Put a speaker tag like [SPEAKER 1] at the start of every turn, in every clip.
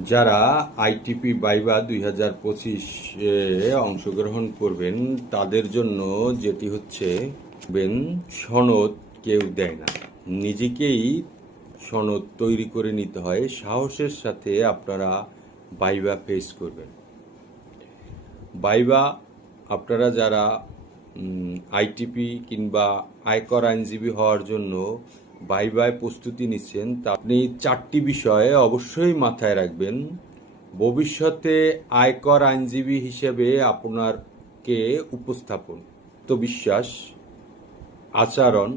[SPEAKER 1] যারা আইটিপি বাইবা দুই হাজার পঁচিশে অংশগ্রহণ করবেন, তাদের জন্য যেটি হচ্ছে, বেন, সনদ কেউ দেয় না। নিজেকেই সনদ তৈরি করে নিতে হয়, সাহসের সাথে আপনারা বাইবা ফেস করবেন। বাইবা, আপনারা যারা আইটিপি কিংবা আয়কর আইনজীবী হওয়ার জন্য বাইবায় প্রস্তুতি নিচ্ছেন, তা আপনি চারটি বিষয়ে অবশ্যই মাথায় রাখবেন। ভবিষ্যতে আয়কর আইনজীবী হিসেবে আপনারকে উপস্থাপন তো বিশ্বাস আচরণ,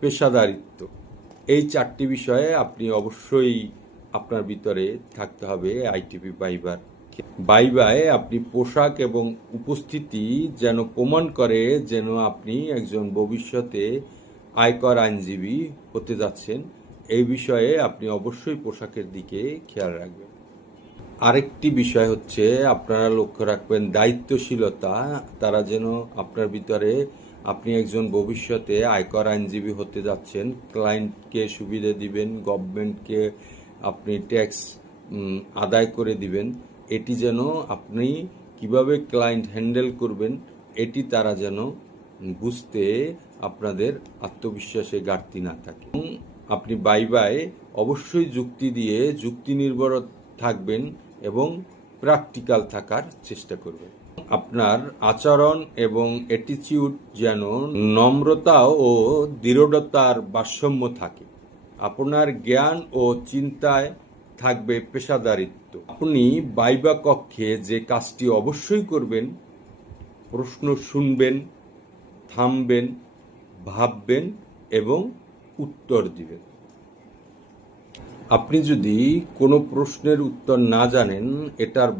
[SPEAKER 1] পেশাদারিত্ব, এই চারটি বিষয়ে আপনি অবশ্যই আপনার ভিতরে থাকতে হবে আইটিপি বাইবার বাইবায় আপনি পোশাক এবং উপস্থিতি যেন প্রমাণ করে যেন আপনি একজন ভবিষ্যতে আয়কর আইনজীবী হতে যাচ্ছেন, এই বিষয়ে আপনি অবশ্যই পোশাকের দিকে খেয়াল রাখবেন। আরেকটি বিষয় হচ্ছে, আপনারা লক্ষ্য রাখবেন, দায়িত্বশীলতা, তারা যেন আপনার ভিতরে আপনি একজন ভবিষ্যতে আয়কর আইনজীবী হতে যাচ্ছেন, ক্লায়েন্টকে সুবিধা দিবেন, গভর্নমেন্টকে আপনি ট্যাক্স আদায় করে দিবেন, এটি যেন আপনি কীভাবে ক্লায়েন্ট হ্যান্ডেল করবেন, এটি তারা যেন বুঝতে আপনাদের আত্মবিশ্বাসে ঘাটতি না থাকে। আপনি বাই বাই অবশ্যই যুক্তি দিয়ে যুক্তি নির্ভর থাকবেন এবং প্র্যাকটিক্যাল থাকার চেষ্টা করবেন। আপনার আচরণ এবং অ্যাটিচিউড যেন নম্রতা ও দৃঢ়তার ভারসাম্য থাকে। আপনার জ্ঞান ও চিন্তায় থাকবে পেশাদারিত্ব। আপনি বাইবা কক্ষে যে কাজটি অবশ্যই করবেন, প্রশ্ন শুনবেন, থামবেন ভাববেন এবং উত্তর দিবেন। আপনি যদি কোনো প্রশ্নের উত্তর না জানেন, এটার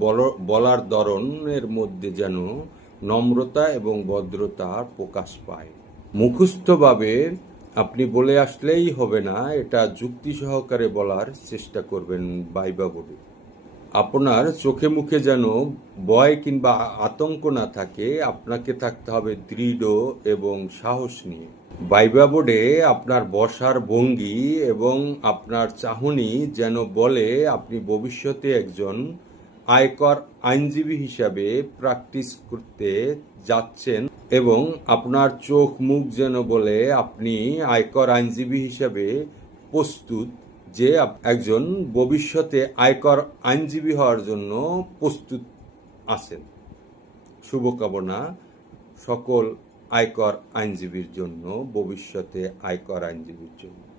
[SPEAKER 1] বলার ধরনের মধ্যে যেন নম্রতা এবং ভদ্রতা প্রকাশ পায়। মুখস্থভাবে আপনি বলে আসলেই হবে না, এটা যুক্তি সহকারে বলার চেষ্টা করবেন বাইবা বোর্ডে। আপনার চোখে মুখে যেন ভয় কিংবা আতঙ্ক না থাকে, আপনাকে থাকতে হবে দৃঢ় এবং সাহস নিয়ে। বাইবা বোর্ডে আপনার বসার ভঙ্গি এবং আপনার চাহনি যেন বলে আপনি ভবিষ্যতে একজন আয়কর আইনজীবী হিসাবে প্র্যাকটিস করতে যাচ্ছেন এবং আপনার চোখ মুখ যেন বলে আপনি আয়কর আইনজীবী হিসাবে প্রস্তুত। যে একজন ভবিষ্যতে আয়কর আইনজীবী হওয়ার জন্য প্রস্তুত আছেন। শুভকামনা সকল আয়কর আইনজীবীর জন্য, ভবিষ্যতে আয়কর আইনজীবীর জন্য।